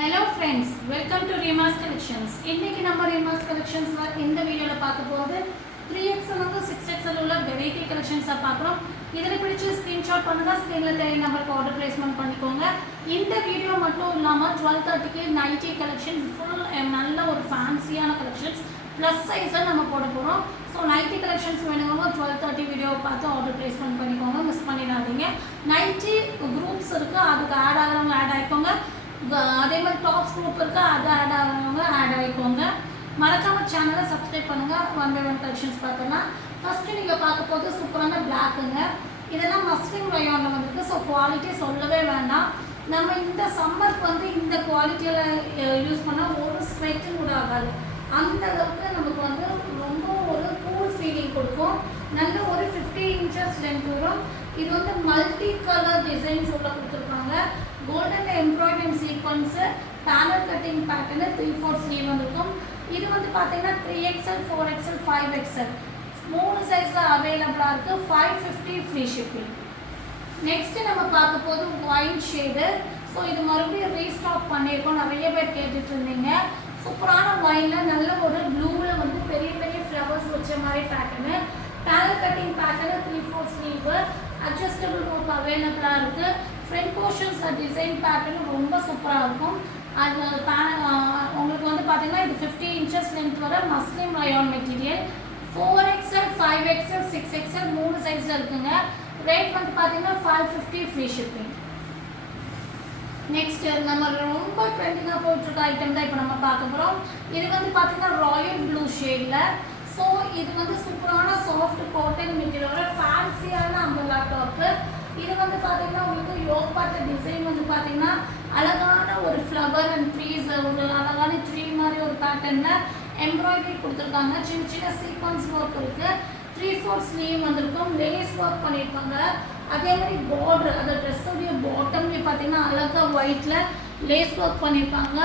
Hello friends, welcome to Rima's Collections. இன்னைக்கு நம்ம Rima's Collectionsல இந்த வீடியோல பார்க்க போறது 3XL வந்து 6XL உள்ள வெரைட்டி கலெக்ஷன்ஸா பார்க்குறோம். இதனை பிடிச்ச ஸ்கிரீன்ஷாட் பண்ணுங்க, ஸ்கிரீன்ல தெரிய நம்பருக்கு ஆர்டர் பிளேஸ்மென்ட் பண்ணிக்கோங்க. இந்த வீடியோ மட்டும் இல்லாம 12:30க்கு நைட்டி கலெக்ஷன் ஃபுல் நல்ல ஒரு ஃபேன்சியான கலெக்ஷன்ஸ் ப்ளஸ் சைஸ்ல நம்ம போட போறோம். ஸோ நைட்டி கலெக்ஷன்ஸ் வேணுங்க 12:30 வீடியோ பார்த்து ஆர்டர் பிளேஸ்மென்ட் பண்ணிக்கோங்க, மிஸ் பண்ணிடாதீங்க. நைட்டி குரூப்ஸ் இருக்கு, அதுக்கு ஆட் ஆகிறவங்க ஆட் ஆயிக்கோங்க. அதே மாதிரி டாப்ஸ் குரூப் இருக்குது, அது ஆட் ஆகிறவங்க ஆட் ஆகிக்கோங்க. மறக்காம சேனலை சப்ஸ்கிரைப் பண்ணுங்கள். 1 by 1 கலெக்ஷன்ஸ் பார்த்தோன்னா ஃபஸ்ட்டு நீங்கள் பார்க்க போது சூப்பரான பிளாக்குங்க. இதெல்லாம் மஸ்லின் ரயானில் வந்துருக்கு. ஸோ குவாலிட்டி சொல்லவே வேண்டாம். நம்ம இந்த சம்மருக்கு வந்து இந்த குவாலிட்டியில் யூஸ் பண்ணால் ஒரு ஸ்வெட்டும் கூட ஆகாது. அந்த அளவுக்கு நமக்கு வந்து ரொம்ப ஒரு கூல் ஃபீலிங் கொடுக்கும். நல்ல ஒரு 50 இன்ச்சஸ் லென்த் வரும். இது வந்து மல்டி கலர் டிசைன்ஸ் உள்ள கொடுத்துருப்பாங்க. Golden embroidery sequence, panel cutting pattern 3/4 sleeve வந்துருக்கும். இது வந்து பார்த்தீங்கன்னா 3XL, 4XL, 5XL 3 சைஸில் அவைலபிளாக இருக்குது. 550 ஃப்ரீ ஷிப்பிங். நெக்ஸ்ட்டு நம்ம பார்க்க போது ஒயிட் ஷேடு. ஸோ இது மறுபடியும் ரீஸ்டாக் பண்ணியிருக்கோம், நிறைய பேர் கேட்டுட்டு இருந்தீங்க. சூப்பரான ஒயினில் நல்ல ஒரு ப்ளூவில் வந்து பெரிய பெரிய ஃப்ளவர்ஸ் வச்ச மாதிரி pattern, panel cutting pattern 3/4 sleeve, adjustable rope அவைலபிளாக இருக்குது. ஃப்ரண்ட் போர்ஷன்ஸில் டிசைன் பேட்டர்னு ரொம்ப சூப்பராக இருக்கும். அது உங்களுக்கு வந்து பார்த்தீங்கன்னா இது 50 இன்ச்சஸ் லென்த் வர muslin rayon material. 4XL, 5XL, 6XL 3 சைஸில் இருக்குங்க. ரேட் வந்து பார்த்தீங்கன்னா 550 ஃப்ரீ ஷிப்பிங். நெக்ஸ்ட்டு நம்ம ரொம்ப ட்ரெண்டிங்காக போயிட்டுருக்க ஐட்டம் தான் இப்போ நம்ம பார்க்க போகிறோம். இது வந்து பார்த்தீங்கன்னா ராயல் ப்ளூ ஷேடில். ஸோ இது வந்து சூப்பரான சாஃப்ட் காட்டன் மெட்டீரியலோட ஃபேன்சியான அம்பர்லா டாப்பு. இது வந்து பார்த்தீங்கன்னா உங்களுக்கு யோக் பார்த்த டிசைன் வந்து பார்த்தீங்கன்னா அழகான ஒரு ஃப்ளவர் அண்ட் ட்ரீஸ், ஒரு அழகான ட்ரீ மாதிரி ஒரு பேட்டர்னில் எம்ப்ராய்டரி கொடுத்துருக்காங்க. சின்ன சின்ன சீக்வன்ஸ் ஒர்க் இருக்குது. 3/4 ஸ்லீவ் வந்திருக்கும். லேஸ் ஒர்க் பண்ணியிருப்பாங்க. அதே மாதிரி பார்டர், அந்த ட்ரெஸ்ஸுடைய பாட்டம்லேயே பார்த்தீங்கன்னா அழகாக ஒயிட்டில் லேஸ் ஒர்க் பண்ணியிருப்பாங்க.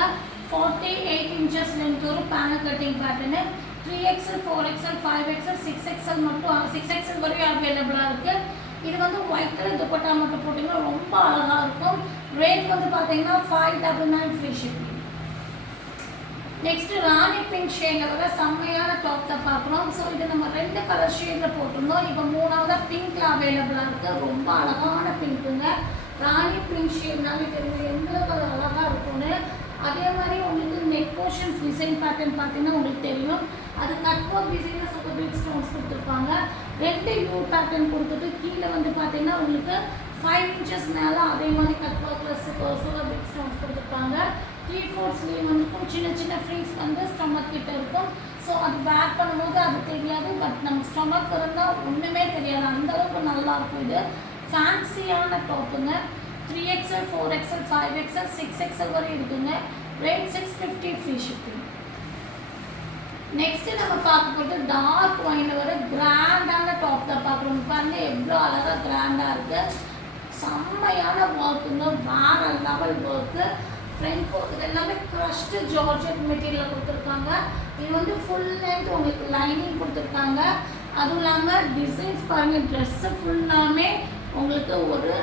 48 இன்ச்சஸ் லென்த் ஒரு panel cutting pattern. 3XL, 4XL, 5XL, 6XL மட்டும் 6XL வரையும் அவைலபிளாக இருக்குது. இது வந்து ஒயிட் கலர் துப்பட்டா மட்டும் போட்டிங்கன்னா ரொம்ப அழகாக இருக்கும். ரேட் வந்து பார்த்தீங்கன்னா 599 ஃப்ரீ ஷிப்பிங். நெக்ஸ்ட்டு ராணி பிங்க் ஷேடில் வர செம்மையான டாப் தான் பார்க்குறோம். ஸோ இது நம்ம 2 கலர் ஷேடில் போட்டிருந்தோம். இப்போ 3ஆவதாக பிங்க்கில் அவைலபிளாக இருக்குது. ரொம்ப அழகான பிங்க்குங்க. ராணி பிங்க் ஷேட்னாலே தெரியும் எந்த அளவுக்கு அழகாக இருக்கும்னு. அதே மாதிரி உங்களுக்கு நெக் போர்ஷன்ஸ் டிசைன் பேட்டர்ன் பார்த்தீங்கன்னா உங்களுக்கு தெரியும். அது கட் ஒர்க் டிசைனில் சூப்பர் பீட் ஸ்டோன்ஸ் கொடுத்துருப்பாங்க. 2 யூ பேட்டர்ன் கொடுத்துட்டு கீழே வந்து பார்த்தீங்கன்னா உங்களுக்கு 5 இன்ச்சஸ் மேலே அதே மாதிரி கட் ஒர்க்கில் சூப்பர் பீட் ஸ்டோன்ஸ் கொடுத்துருப்பாங்க. 3/4 ஸ்லீவ் வந்துருக்கும். சின்ன சின்ன ஃப்ரீஸ் வந்து ஸ்டொமக் கிட்ட இருக்கும். ஸோ அது வேர் பண்ணும்போது அது தெரியாது, பட் நமக்கு ஸ்டொமக் இருந்தால் ஒன்றுமே தெரியாது, அந்தளவுக்கு நல்லாயிருக்கும். இது ஃபேன்சியான டாப்புங்க. 3XL, 4XL, 5XL, 6XL வரை இருக்குங்க. Rate 650 free shipping. நெக்ஸ்ட்டு நம்ம பார்க்க போட்டு டார்க் ஒயினில் வர கிராண்டான டாப் தான் பார்க்குறோம். பாருங்க எவ்வளோ அழகாக கிராண்டாக இருக்குது. செம்மையான ஒர்க்குங்க, வேறு லெவல் ஒர்க்கு. ஃப்ரண்ட் இது எல்லாமே க்ரஷ்டு ஜார்ஜெட் மெட்டீரியலில் கொடுத்துருக்காங்க. இது வந்து ஃபுல் லென்த் உங்களுக்கு லைனிங் கொடுத்துருக்காங்க. அதுவும் இல்லாமல் டிசைன்ஸ் பாருங்கள், ட்ரெஸ்ஸு ஃபுல்லாமே உங்களுக்கு ஒரு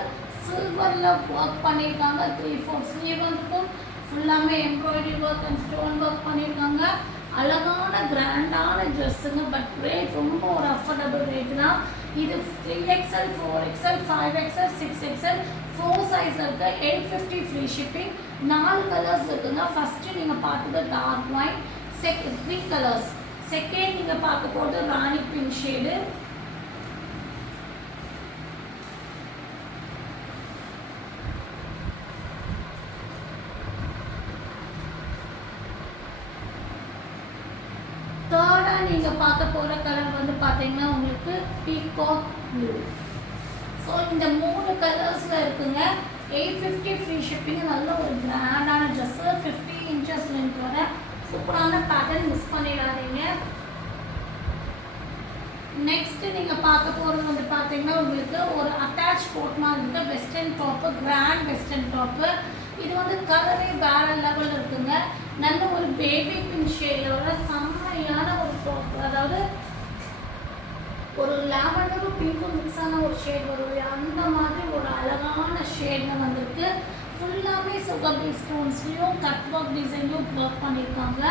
சில்வரில் ஒர்க் பண்ணியிருக்காங்க. 3/4 ஸ்லீவ் வந்துக்கும். ஃபுல்லாமே embroidery work and stone work பண்ணியிருக்காங்க. அழகான கிராண்டான ட்ரெஸ்ஸுங்க. பட் ரேட் ரொம்ப ஒரு அஃபோர்டபுள் ரேட்டு தான். இது 3XL, 4XL, 5XL, 6XL 4 size இருக்குது. 850 ஃப்ரீ ஷிப்பிங். 4 கலர்ஸ் இருக்குங்க. ஃபஸ்ட்டு நீங்கள் பார்த்தது டார்க் ஒயின், 3 கலர்ஸ். செகண்ட் நீங்கள் பார்க்க போகிறது ராணி பிங்க் ஷேடு. தேர்டாக நீங்கள் பார்க்க போகிற கலர் வந்து பார்த்தீங்கன்னா உங்களுக்கு பீகாக் ப்ளூ. ஸோ இந்த 3 கலர்ஸில் இருக்குங்க. 850 ஃப்ரீ ஷிப்பிங். நல்ல ஒரு கிராண்டான ட்ரெஸ்ஸு, 50 இன்ச்சஸ் லென்த் வர சூப்பரான பேட்டர்ன், மிஸ் பண்ணிடாதீங்க. நெக்ஸ்ட்டு நீங்கள் பார்க்க போகிறது வந்து பார்த்தீங்கன்னா உங்களுக்கு ஒரு அட்டாச் கோட் மாதிரி இருக்க western top, grand western top. இது வந்து கலரே வேறு லெவல் இருக்குங்க. நல்ல ஒரு பேபி பிங்க் ஷேடில் வர செம்மையான ஒரு டாப், அதாவது ஒரு லாவெண்டரும் பிங்க்கும் மிக்ஸ் ஆன ஒரு ஷேட் வரும், அந்த மாதிரி ஒரு அழகான ஷேடில் வந்திருக்கு. ஃபுல்லாமே சுகர் பீட் ஸ்டோன்ஸ்லையும் கட் ஒர்க் டிசைன்லையும் ஒர்க் பண்ணியிருக்காங்க.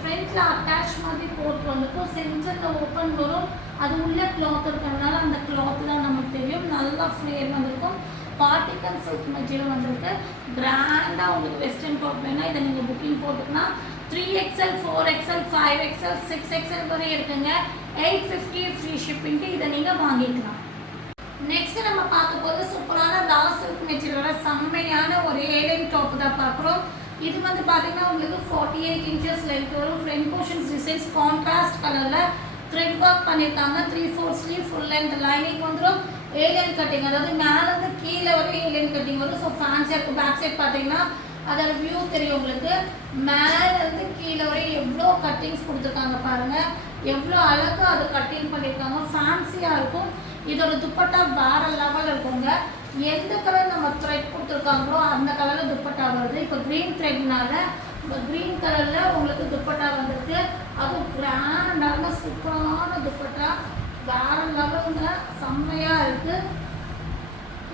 ஃப்ரண்ட்டில் அட்டாச் மாதிரி கோட் வந்துருக்கும், சென்டரில் ஓப்பன் வரும். அது உள்ள கிளாத் இருக்கிறதுனால அந்த கிளாத் தான் நமக்கு தெரியும். நல்லா ஃப்ளேர் வந்திருக்கும். பார்ட்டிக்கல் சில்க் மெட்டீரியல் வந்திருக்கு. கிராண்டாக உங்களுக்கு வெஸ்டர்ன் டாப் வேணால் இதை நீங்கள் புக்கிங் போட்டுக்கலாம். 3XL 4XL 5XL 6XL வரை இருக்குங்க. 850 ஃப்ரீ ஷிப்பிங்க்கு இதை நீங்கள் வாங்கிக்கலாம். நெக்ஸ்ட் நம்ம பார்க்க போது சூப்பரான ரா சில்க் மெட்டீரியலோட செம்மையான ஒரு ஏலைன் டாப் தான் பார்க்குறோம். இது வந்து பார்த்தீங்கன்னா உங்களுக்கு 48 inches லென்த் வரும். ஃப்ரண்ட் போர்ஷன்ஸ் டிசைன்ஸ் கான்ட்ராஸ்ட் கலரில் த்ரெட் ஒர்க் பண்ணியிருக்காங்க. 3/4 ஸ்லீவ் ஃபுல் லென்த் லைனிங் வந்துடும். ஏலியன் கட்டிங், அதாவது மேலேருந்து கீழே வரைக்கும் ஏலியன் கட்டிங் வரும். ஸோ ஃபேன்சியாக இருக்கும். பேக் சைட் பார்த்தீங்கன்னா அதோட வியூ தெரியும் உங்களுக்கு. மேலேருந்து கீழே வரையும் எவ்வளோ கட்டிங்ஸ் கொடுத்துருக்காங்க பாருங்கள். எவ்வளோ அழகாக அது கட்டிங் பண்ணியிருக்காங்க. ஃபேன்சியாக இருக்கும். இதோட துப்பட்டா வேறு லெவல் இருக்குங்க. எந்த கலர் நம்ம த்ரெட் கொடுத்துருக்காங்களோ அந்த கலரில் துப்பட்டா வருது. இப்போ க்ரீன் த்ரெட்னால இப்போ க்ரீன் கலரில் உங்களுக்கு துப்பட்டா வந்திருக்கு. அதுவும் கிராண்டான சூப்பரான துப்பட்டா வேறு லெவலுங்க, செம்மையாக இருக்குது.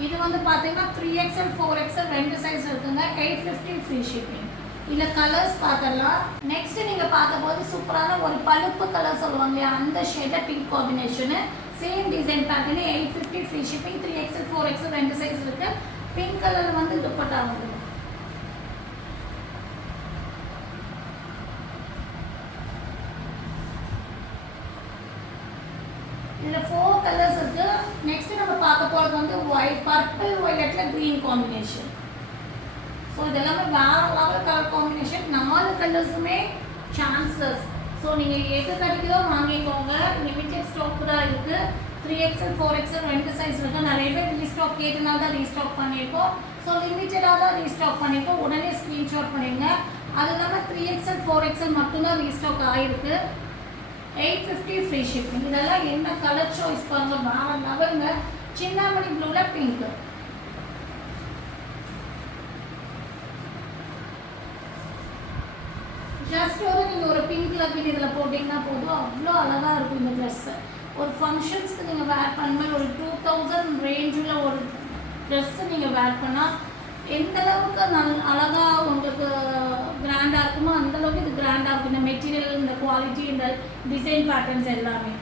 இது வந்து பார்த்தீங்கன்னா 3XL 4XL 2 சைஸ் இருக்குங்க. 850 ஃப்ரீ ஷிப்பிங். இதில் கலர்ஸ் பார்த்துடலாம். நெக்ஸ்ட்டு நீங்கள் பார்க்கும்போது சூப்பரான ஒரு பழுப்பு கலர் சொல்லுவாங்க இல்லையா, அந்த ஷேடில் pink combination. Same design pattern 850 free shipping. 3XL 4XL 2 size இருக்குது. பிங்க் கலரில் வந்து துப்பட்டா வந்துடும். இதில் 4 கலர்ஸ் இருக்குது. நெக்ஸ்ட்டு நம்ம பார்க்க போகிறது வந்து ஒயிட், பர்பிள் ஒயிலட்டில் க்ரீன் காம்பினேஷன். ஸோ இதெல்லாமே வேறு லெவல் கலர் காம்பினேஷன். 4 கலர்ஸுமே சான்ஸ்லெஸ். ஸோ நீங்கள் எது கிடைக்குதோ வாங்கிக்கோங்க. லிமிட்டட் ஸ்டாக் தான் இருக்குது. 3XL 4XL 2 சைஸ் இருக்குது. நிறைய பேர் ரீஸ்டாக் கேட்டனால தான் ரீஸ்டாக் பண்ணியிருக்கோம். ஸோ லிமிட்டடாக தான் ரீஸ்டாக் பண்ணியிருக்கோம். உடனே ஸ்க்ரீன்ஷாட் பண்ணிடுங்க. அது இல்லாமல் 3XL 4XL மட்டும்தான் ரீஸ்டாக் ஆகிருக்கு. 850 ஃப்ரீ ஷிப்பிங். இதெல்லாம் என்ன கலர் சாய்ஸ் பாருங்க, வேறு லெவலுங்க. சின்னாமணி ப்ளூவில் பிங்க். ஜஸ்ட் நீங்கள் ஒரு பிங்க் லக்கின் இதில் போட்டிங்கன்னா போதும், அவ்வளோ அழகாக இருக்கும் இந்த ட்ரெஸ்ஸு. ஒரு ஃபங்க்ஷன்ஸ்க்கு நீங்கள் வேர் பண்ண ஒரு 2000 ரேஞ்சில் ஒரு ட்ரெஸ்ஸு நீங்கள் வேர் பண்ணால் எந்த அளவுக்கு அழகாக உங்களுக்கு கிராண்டாக இருக்குமோ அந்தளவுக்கு இது கிராண்டாக இருக்கும். இந்த மெட்டீரியல், இந்த குவாலிட்டி, இந்த டிசைன் பேட்டர்ன்ஸ் எல்லாமே.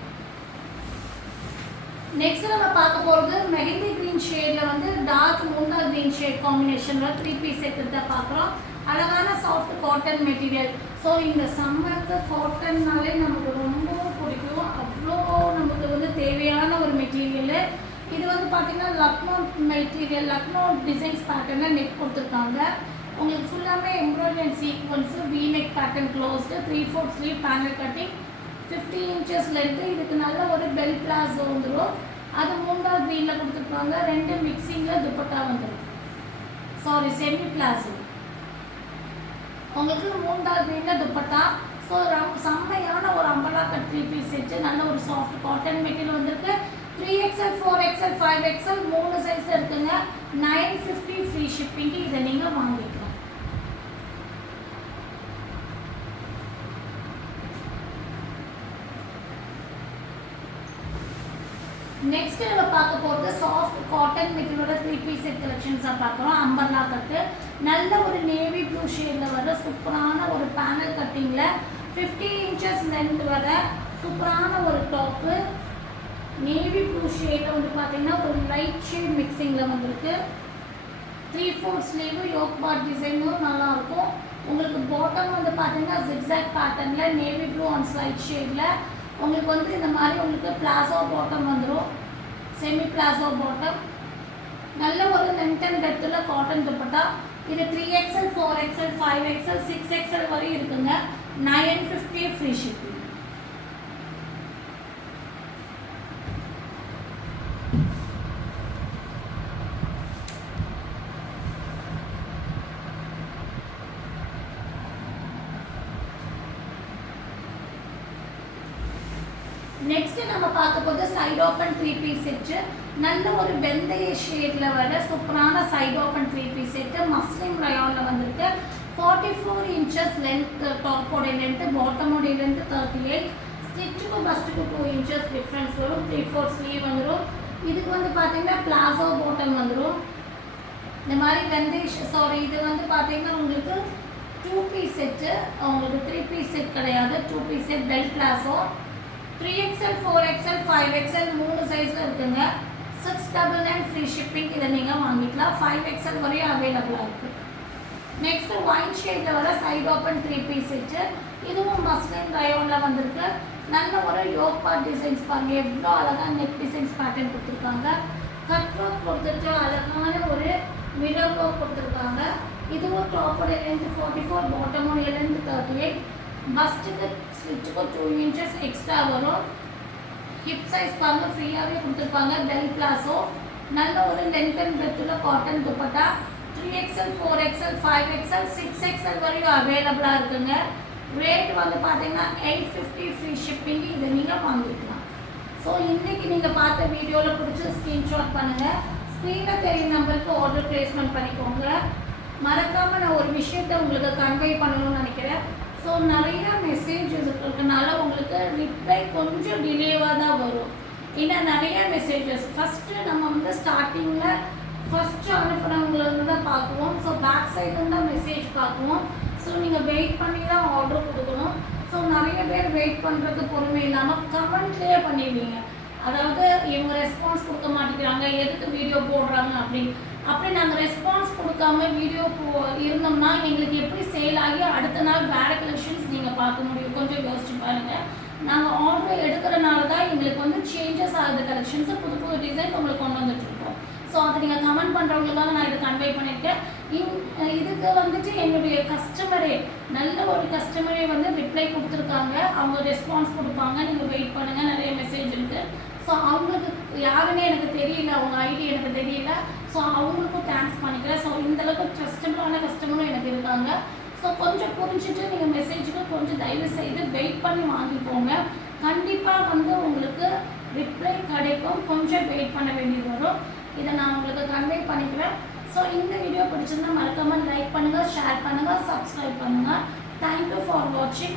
நெக்ஸ்ட் நம்ம பார்க்க போகிறது மெஹந்தி க்ரீன் ஷேடில் வந்து டார்க் மூங்கா க்ரீன் ஷேட் காம்பினேஷனில் 3 பீஸ் செட் தான் பார்க்குறோம். அழகான சாஃப்ட் காட்டன் மெட்டீரியல். ஸோ இந்த சம்மருக்கு காட்டன்னாலே நமக்கு ரொம்ப பிடிக்கும். அவ்வளோ நமக்கு வந்து தேவையான ஒரு மெட்டீரியலு. இது வந்து பார்த்திங்கன்னா லக்னோ மெட்டீரியல், லக்னோ டிசைன்ஸ் பேட்டர்னில் நெக் கொடுத்துருக்காங்க. உங்களுக்கு ஃபுல்லாமே embroidery and sequence, we neck pattern closed, 3/4 sleeve panel cutting, 50 inches length. இதுக்கு நல்ல ஒரு பெல் பிளாஸோ வந்துடும். அது 3 க்ரீனில் கொடுத்துருப்பாங்க. 2 மிக்சிங்கில் துப்பட்டா வந்துடும். Sorry, semi palazzo. உங்களுக்கு 3 க்ரீனில் துப்பட்டா. ஸோ செம்மையான ஒரு அம்பலா கட் 3 பீஸ் செட்டு. நல்ல ஒரு சாஃப்ட் காட்டன் மெட்டீரியல் வந்திருக்கு. 3XL 4XL 5XL 3 சைஸில் இருக்குங்க. 950 ஃப்ரீ ஷிப்பிங்கு இதை நீங்கள் வாங்கிக்கலாம். நெக்ஸ்ட் நம்ம பார்க்க போகிறது சாஃப்ட் காட்டன் மெட்டீரியலோட 3 பீஸ் செட் கலெக்ஷன்ஸாக பார்க்குறோம். அம்பர்லா கட்டு, நல்ல ஒரு நேவி ப்ளூ ஷேடில் வர சூப்பரான ஒரு பேனல் கட்டிங்கில் 50 inches லென்த் வர சூப்பரான ஒரு டாப்பு. நேவி ப்ளூ ஷேடில் வந்து பார்த்தீங்கன்னா ஒரு லைட் ஷேட் மிக்சிங்கில் வந்திருக்கு. 3/4 ஸ்லீவு, யோக் பார்ட் டிசைனும் நல்லாயிருக்கும். உங்களுக்கு பாட்டம் வந்து பார்த்தீங்கன்னா ஜிக்ஸாக் பேட்டர்னில் நேவி ப்ளூ அண்ட் ஸ்லைட் ஷேடில் உங்களுக்கு வந்து இந்த மாதிரி உங்களுக்கு பிளாசோ பாட்டம் வந்துடும். Semi palazzo bottom. நல்ல ஒரு லென்த் அண்ட் டெப்த்தில் காட்டன் துப்பட்டா. இது 3XL 4XL 5XL 6XL வரையும் இருக்குங்க. 950 ஃப்ரீ ஷிப்பிங். நெக்ஸ்ட் நம்ம பார்க்க போது சைட் ஓப்பன் 3 பீஸ் செட்டு. நல்ல ஒரு வெந்தய ஷேடில் வர சூப்பரான side open 3 piece set. Muslin ரயானில் வந்திருக்கு. 44 inches லென்த், டாப்போடைய லென்த்து, பாட்டமோடைய லென்த்து 38. ஸ்டிச்சுக்கு பஸ்ட்டுக்கு 2 inches டிஃப்ரென்ஸ் வரும். 3/4 ஸ்லீவ் வந்துடும். இதுக்கு வந்து பார்த்தீங்கன்னா பிளாசோ பாட்டம் வந்துடும். இந்த மாதிரி இது வந்து பார்த்தீங்கன்னா உங்களுக்கு 2 பீஸ் செட்டு, உங்களுக்கு 3 பீஸ் செட் கிடையாது. 2 piece set bell palazzo 3XL 4XL 5XL 3 சைஸில் இருக்குங்க. 699 ஃப்ரீ ஷிப்பிங். இதை நீங்கள் வாங்கிக்கலாம். 5XL வரையும் அவைலபிளாக இருக்குது. நெக்ஸ்ட் ஒயின் ஷேடில் வர சைடு ஓப்பன் 3 பீஸ் செட்டு. இதுவும் மஸ்லின் ரயோனில் வந்திருக்கு. நல்ல ஒரு யோக் பார்ட் டிசைன்ஸ் பாருங்க, எவ்வளோ அழகாக நெக் டிசைன்ஸ் பேட்டர்ன் கொடுத்துருக்காங்க. கட் ஒர்க் கொடுத்துட்டு அழகான ஒரு மிரர் ஒர்க் கொடுத்துருக்காங்க. இதுவும் டாப்போட லென்த் 44, பாட்டமோட லென்த் 38. பஸ்ட்டுக்கு ஸ்லிட்டுக்கு 2 inches எக்ஸ்ட்ரா வரும். ஹிப் சைஸ் பாருங்க ஃப்ரீயாகவே கொடுத்துருப்பாங்க. பெல் பிளாசோ நல்ல ஒரு லென்த் அண்ட் பிரெத்தில் cotton dupatta. 3XL 4XL 5XL 6XL வரையும் அவைலபிளாக இருக்குங்க. ரேட் வந்து பார்த்தீங்கன்னா 850 ஃப்ரீ ஷிப்பிங். இதை நீங்கள் வாங்கிக்கலாம். ஸோ இன்றைக்கி நீங்கள் பார்த்த வீடியோவில் பிடிச்ச ஸ்க்ரீன்ஷாட் பண்ணுங்கள். ஸ்க்ரீனில் தெரியும் நம்பருக்கு ஆர்டர் ப்ளேஸ்மெண்ட் பண்ணிக்கோங்க. மறக்காமல் நான் ஒரு விஷயத்தை உங்களுக்கு கன்வே பண்ணணும்னு நினைக்கிறேன். ஸோ நிறைய மெசேஜஸ் இருக்கிறதுனால உங்களுக்கு ரிப்ளை கொஞ்சம் டிலேவாக தான் வரும். ஏன்னா நிறைய மெசேஜஸ் ஃபஸ்ட்டு நம்ம வந்து ஸ்டார்டிங்கில் ஃபஸ்ட்டு அனுப்புகிறவங்கள தான் பார்க்குவோம். ஸோ பேக் சைடு தான் மெசேஜ் பார்க்குவோம். ஸோ நீங்கள் வெயிட் பண்ணி தான் ஆர்டர் கொடுக்கணும். ஸோ நிறைய பேர் வெயிட் பண்ணுறதுக்கு பொறுமை இல்லாமல் கமெண்ட்லேயே பண்ணிடுவீங்க. அதாவது இவங்க ரெஸ்பான்ஸ் கொடுக்க மாட்டேங்கிறாங்க, எதுக்கு வீடியோ போடுறாங்க அப்படி நாங்கள் ரெஸ்பான்ஸ் கொடுக்காம வீடியோ இருந்தோம்னா எங்களுக்கு எப்படி சேல் ஆகி அடுத்த நாள் வேறு கலெக்ஷன்ஸ் நீங்கள் பார்க்க முடியும்? கொஞ்சம் யோசிச்சு பாருங்கள். நாங்கள் ஆர்டர் எடுக்கிறனால தான் எங்களுக்கு வந்து சேஞ்சஸ் ஆகுது. கலெக்ஷன்ஸு புது புது டிசைன் உங்களுக்கு கொண்டு வந்துட்டுருக்கோம். ஸோ அதை நீங்கள் கமெண்ட் பண்ணுறவங்களுக்காக நான் இதை கன்வே பண்ணியிருக்கேன். இதுக்கு வந்துட்டு என்னுடைய கஸ்டமரே நல்ல ஒரு கஸ்டமரே வந்து ரிப்ளை கொடுத்துருக்காங்க. அவங்க ரெஸ்பான்ஸ் கொடுப்பாங்க. நீங்கள் வெயிட் பண்ணுங்கள், நிறைய மெசேஜ் இருக்குது. ஸோ அவங்களுக்கு யாருன்னே எனக்கு தெரியல, அவங்க ஐடி எனக்கு தெரியல. ஸோ அவங்களுக்கும் தேங்க்ஸ் பண்ணிக்கிறேன். ஸோ இந்தளவுக்கு ட்ரஸ்டபுளான கஸ்டமரும் எனக்கு இருக்காங்க. ஸோ கொஞ்சம் புரிஞ்சுட்டு நீங்கள் மெசேஜுக்கு கொஞ்சம் தயவு செய்து வெயிட் பண்ணி வாங்கிக்கோங்க. கண்டிப்பாக வந்து உங்களுக்கு ரிப்ளை கிடைக்கும். கொஞ்சம் வெயிட் பண்ண வேண்டியது வரும். இதை நான் உங்களுக்கு கன்வே பண்ணிக்கிறேன். ஸோ இந்த வீடியோ பிடிச்சிருந்தா மறக்காமல் லைக் பண்ணுங்கள், ஷேர் பண்ணுங்கள், சப்ஸ்கிரைப் பண்ணுங்கள். தேங்க்யூ ஃபார் வாட்சிங்.